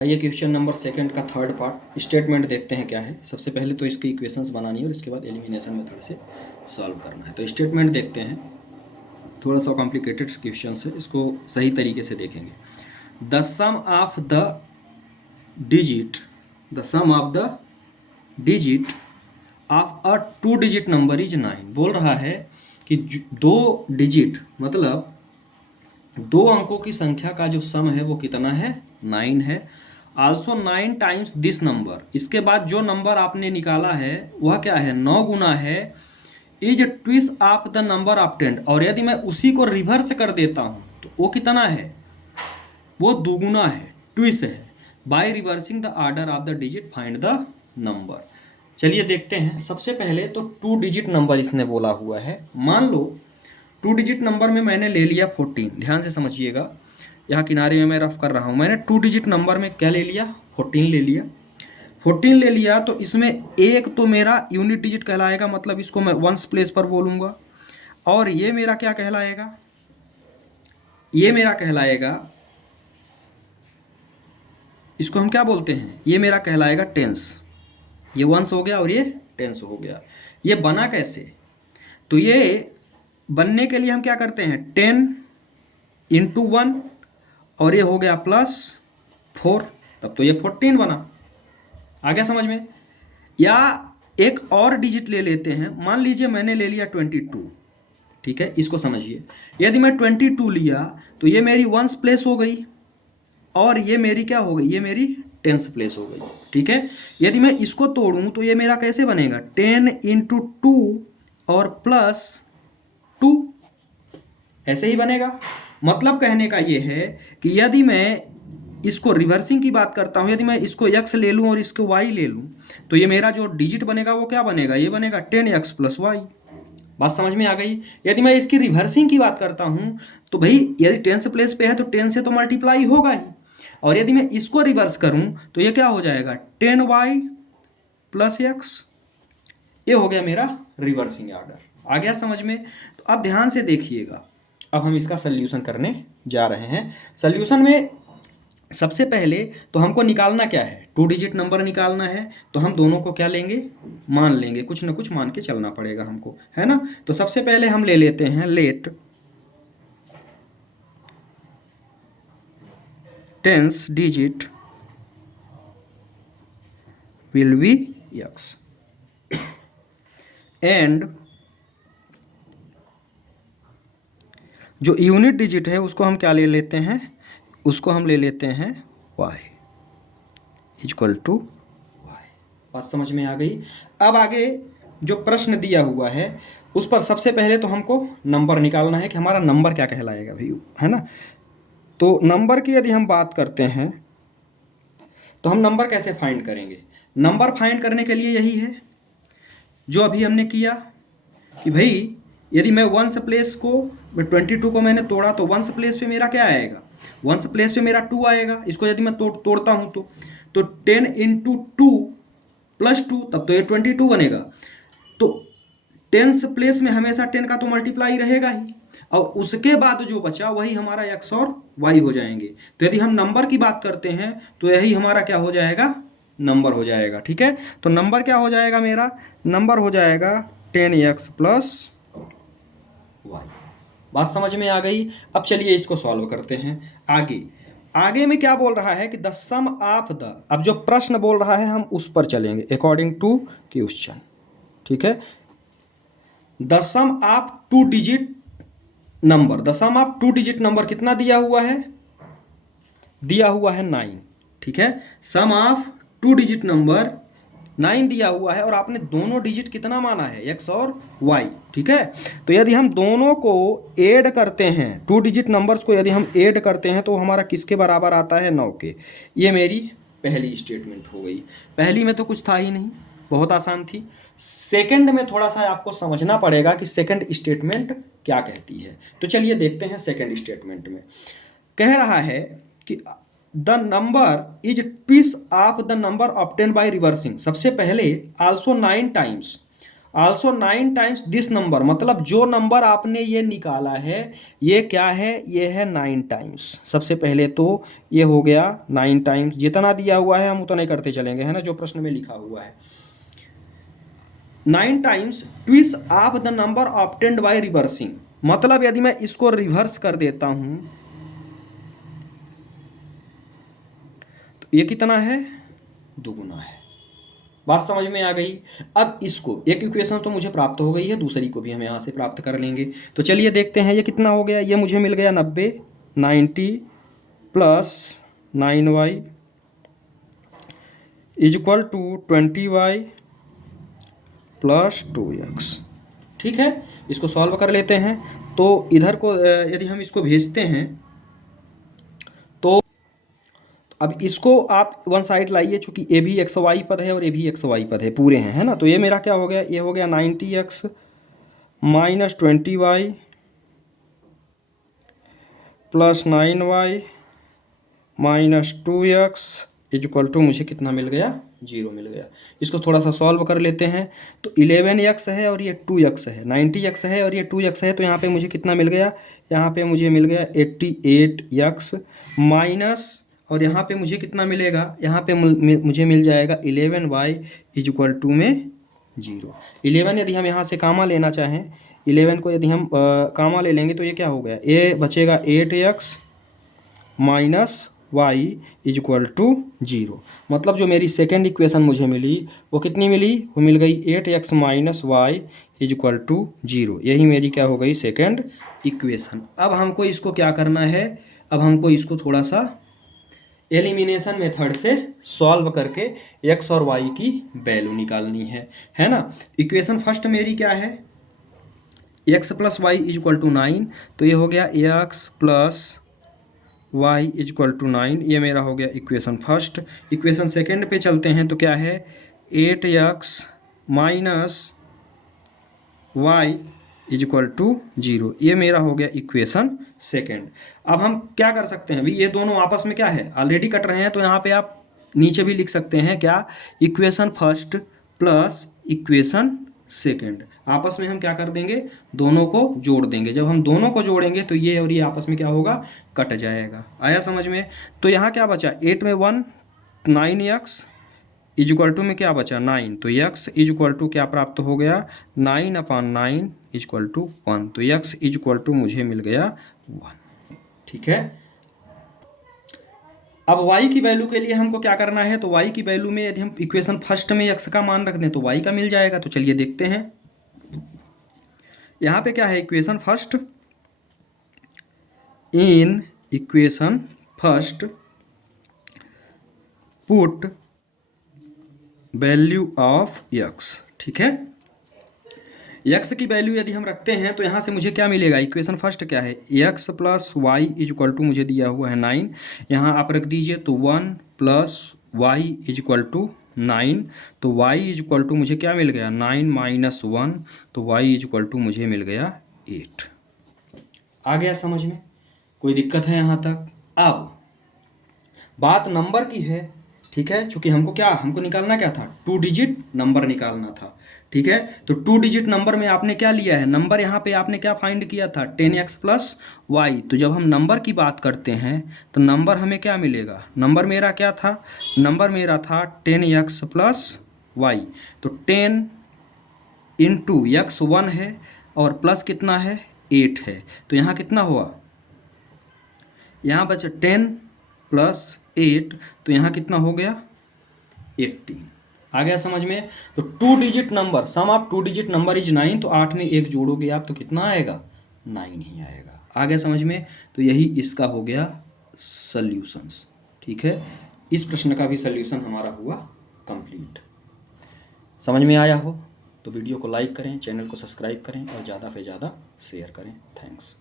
ये question number second का third part statement देखते हैं क्या है। सबसे पहले तो इसकी इक्वेशंस बनानी है और इसके बाद एलिमिनेशन मेथड से सॉल्व करना है। तो स्टेटमेंट देखते हैं, थोड़ा सा कॉम्प्लिकेटेड क्वेश्चन है, इसको सही तरीके से देखेंगे। The sum of the digit of a 2 digit number is 9। बोल रहा है कि 2 डिजिट मतलब 2 अंकों की संख्या का जो सम है वो कितना है, 9 है। आल्सो 9 टाइम्स दिस नंबर, इसके बाद जो नंबर आपने निकाला है वह क्या है, 9 गुना है। Is twice of the number of 10, और यदि मैं उसी को रिवर्स कर देता हूं तो वो कितना है, वो दुगुना है, ट्विस है। By reversing the order of the digit find the number. चलिए देखते हैं। सबसे पहले तो 2 डिजिट नंबर इसने बोला हुआ है। मान लो 2 डिजिट नंबर में मैंने ले लिया 14। ध्यान से समझिएगा, यहाँ किनारे में मैं रफ कर रहा हूँ। मैंने 2 डिजिट नंबर में क्या ले लिया, 14 ले लिया। 14 ले लिया तो इसमें एक तो मेरा यूनिट डिजिट कहलाएगा, मतलब इसको मैं वंस प्लेस पर बोलूँगा। और ये मेरा क्या कहलाएगा, ये मेरा कहलाएगा, इसको हम क्या बोलते हैं, ये मेरा कहलाएगा टेंस। ये वंस हो गया और ये टेंस हो गया। ये बना कैसे, तो ये बनने के लिए हम क्या करते हैं, 10 इंटू 1 और ये हो गया +4, तब तो ये 14 बना। आ गया समझ में। या एक और डिजिट ले लेते हैं, मान लीजिए मैंने ले लिया 22। ठीक है, इसको समझिए। यदि मैं 22 लिया तो ये मेरी वंस प्लेस हो गई और ये मेरी क्या हो गई, ये मेरी टेंस प्लेस हो गई। ठीक है, यदि मैं इसको तोड़ूं तो ये मेरा कैसे बनेगा, 10 इंटू 2 और +2, ऐसे ही बनेगा। मतलब कहने का ये है कि यदि मैं इसको रिवर्सिंग की बात करता हूँ, यदि मैं इसको x ले लूँ और इसको y ले लूँ तो ये मेरा जो डिजिट बनेगा वो क्या बनेगा, ये बनेगा 10x + y। बात समझ में आ गई। यदि मैं इसकी रिवर्सिंग की बात करता हूँ तो भाई यदि टेंस प्लेस पे है तो 10 से तो मल्टीप्लाई होगा ही, और यदि मैं इसको रिवर्स करूँ तो ये क्या हो जाएगा, 10y + x। ये हो गया मेरा रिवर्सिंग ऑर्डर। आ गया समझ में। तो अब ध्यान से देखिएगा, अब हम इसका सल्यूशन करने जा रहे हैं। सल्यूशन में सबसे पहले तो हमको निकालना क्या है, 2 डिजिट नंबर निकालना है। तो हम दोनों को क्या लेंगे, मान लेंगे, कुछ ना कुछ मान के चलना पड़ेगा हमको, है ना। तो सबसे पहले हम ले लेते हैं let tens digit will be x and जो यूनिट डिजिट है उसको हम क्या ले लेते हैं, उसको हम ले लेते हैं y = y। बात समझ में आ गई। अब आगे जो प्रश्न दिया हुआ है उस पर सबसे पहले तो हमको नंबर निकालना है कि हमारा नंबर क्या कहलाएगा भाई, है ना। तो नंबर की यदि हम बात करते हैं तो हम नंबर कैसे फाइंड करेंगे। नंबर फाइंड करने के लिए यही है जो अभी हमने किया कि भाई यदि मैं वंस प्लेस को 22 को मैंने तोड़ा तो वंस प्लेस पे मेरा क्या आएगा, वंस प्लेस पे मेरा 2 आएगा। इसको यदि मैं तोड़ता हूँ तो 10 इंटू 2 + 2, तब तो ये 22 बनेगा। तो टेंस प्लेस में हमेशा 10 का तो मल्टीप्लाई रहेगा ही, और उसके बाद जो बचा वही हमारा x और y हो जाएंगे। तो यदि हम नंबर की बात करते हैं तो यही हमारा क्या हो जाएगा, नंबर हो जाएगा। ठीक है, तो नंबर क्या हो जाएगा, मेरा नंबर हो जाएगा 10x + y। बात समझ में आ गई। अब चलिए इसको सॉल्व करते हैं। आगे में क्या बोल रहा है कि द सम ऑफ द, अब जो प्रश्न बोल रहा है हम उस पर चलेंगे अकॉर्डिंग टू क्वेश्चन। ठीक है, the sum of 2 digit number, the sum of 2 digit number कितना दिया हुआ है, दिया हुआ है 9। ठीक है, सम ऑफ 2 डिजिट नंबर 9 दिया हुआ है और आपने दोनों डिजिट कितना माना है, x और y। ठीक है, तो यदि हम दोनों को ऐड करते हैं, 2 डिजिट नंबर्स को यदि हम ऐड करते हैं तो हमारा किसके बराबर आता है, 9 के। ये मेरी पहली स्टेटमेंट हो गई। पहली में तो कुछ था ही नहीं, बहुत आसान थी। सेकंड में थोड़ा सा आपको समझना पड़ेगा कि सेकंड स्टेटमेंट क्या कहती है। तो चलिए देखते हैं। सेकंड स्टेटमेंट में कह रहा है कि the number is twice of the number obtain by reversing. सबसे पहले also 9 times, also 9 times this number, मतलब जो नंबर आपने ये निकाला है ये क्या है, ये है 9 टाइम्स। सबसे पहले तो ये हो गया 9 टाइम्स, जितना दिया हुआ है हम उतना ही करते चलेंगे, है ना, जो प्रश्न में लिखा हुआ है। 9 times twice of the number obtained by reversing, मतलब यदि मैं इसको रिवर्स कर देता हूं तो ये कितना है, दुगुना है। बात समझ में आ गई। अब इसको, एक इक्वेशन तो मुझे प्राप्त हो गई है, दूसरी को भी हम यहाँ से प्राप्त कर लेंगे। तो चलिए देखते हैं ये कितना हो गया। ये मुझे मिल गया 90, 90 plus 9y is equal to 20y plus 2x। ठीक है, इसको सॉल्व कर लेते हैं। तो इधर को यदि हम इसको भेजते हैं तो अब इसको आप वन साइड लाइए, चूंकि ए भी एक्स वाई पद है और ए भी एक्स वाई पद है, पूरे हैं, है ना। तो ये मेरा क्या हो गया, ये हो गया 90x minus 20y plus 9y minus 2x is equal to, मुझे कितना मिल गया, 0 मिल गया। इसको थोड़ा सा सॉल्व कर लेते हैं। तो 11x है और ये 2x है, 90x है और ये 2x है, तो यहाँ पे मुझे कितना मिल गया, यहाँ पे मुझे मिल गया 88x माइनस, और यहाँ पे मुझे कितना मिलेगा, यहाँ पे मुझे मिल जाएगा 11y इज इक्वल टू में 0। 11 यदि हम यहाँ से कामा लेना चाहें, 11 को यदि हम कामा ले लेंगे तो ये क्या हो गया, ये बचेगा 8x minus y is equal to 0। मतलब जो मेरी सेकेंड इक्वेशन मुझे मिली वो कितनी मिली, वो मिल गई 8x minus y is equal to 0। यही मेरी क्या हो गई, सेकेंड इक्वेशन। अब हमको इसको क्या करना है, अब हमको इसको थोड़ा सा एलिमिनेशन मेथड से सॉल्व करके x और y की वैल्यू निकालनी है ना। इक्वेशन फर्स्ट मेरी क्या है, x plus y is equal to 9, तो ये हो गया x plus y is equal to 9, ये मेरा हो गया इक्वेशन फर्स्ट। इक्वेशन सेकेंड पे चलते हैं तो क्या है, 8x minus y is equal to 0, ये मेरा हो गया इक्वेशन सेकेंड। अब हम क्या कर सकते हैं, भाई ये दोनों आपस में क्या है, ऑलरेडी कट रहे हैं, तो यहाँ पे आप नीचे भी लिख सकते हैं क्या, equation first plus equation second, आपस में हम क्या कर देंगे, दोनों को जोड़ देंगे। जब हम दोनों को जोड़ेंगे तो ये और ये आपस में क्या होगा, कट जाएगा। आया समझ में। तो यहाँ क्या बचा, 8 में 1, 9x इज इक्वल टू में क्या बचा, 9, तो x इज इक्वल टू क्या प्राप्त हो गया, 9/9 इज इक्वल टू 1, तो x इज इक्वल टू मुझे मिल गया 1। ठीक है, अब y की वैल्यू के लिए हमको क्या करना है, तो y की वैल्यू में यदि हम इक्वेशन फर्स्ट में x का मान रख दें तो y का मिल जाएगा। तो चलिए देखते हैं, यहाँ पे क्या है, equation first, in equation first put value of x। ठीक है, x की वैल्यू यदि हम रखते हैं तो यहाँ से मुझे क्या मिलेगा, इक्वेशन फर्स्ट क्या है, x plus y is equal to मुझे दिया हुआ है 9, यहाँ आप रख दीजिए तो 1 plus y is equal to 9, तो y इज इक्वल टू मुझे क्या मिल गया, 9 माइनस 1, तो y इज इक्वल टू मुझे मिल गया 8। आ गया समझ में, कोई दिक्कत है यहाँ तक। अब बात नंबर की है, ठीक है, क्योंकि हमको क्या, हमको निकालना क्या था, 2 डिजिट नंबर निकालना था। ठीक है, तो 2 डिजिट नंबर में आपने क्या लिया है, नंबर यहाँ पे आपने क्या फाइंड किया था, 10x प्लस वाई। तो जब हम नंबर की बात करते हैं तो नंबर हमें क्या मिलेगा, नंबर मेरा क्या था, नंबर मेरा था 10x प्लस वाई। तो 10 इंटू x 1 है और प्लस कितना है, 8 है, तो यहाँ कितना हुआ, यहाँ बचा 10 प्लस 8, तो यहाँ कितना हो गया, 18। आ गया समझ में। तो 2 digit number, sum of 2 digit number is 9, तो 8 में 1 जोड़ोगे आप तो कितना आएगा, 9 ही आएगा। आ गया समझ में। तो यही इसका हो गया सल्यूशंस। ठीक है, इस प्रश्न का भी सल्यूशन हमारा हुआ कंप्लीट। समझ में आया हो तो वीडियो को लाइक करें, चैनल को सब्सक्राइब करें और ज़्यादा से ज़्यादा शेयर करें। थैंक्स।